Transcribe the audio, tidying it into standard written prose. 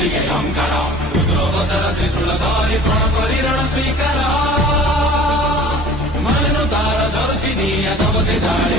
ଦିଗେ ଝଙ୍କାର ରୁଦ୍ରବତାର ତ୍ରିଶୂଳଧାରୀ ପ୍ରଣ କରି ରଣ ସ୍ୱୀକାର ମନୁ ତାର ଧରୁଛି ନିଆ ତମ ସେ ଝାଡ଼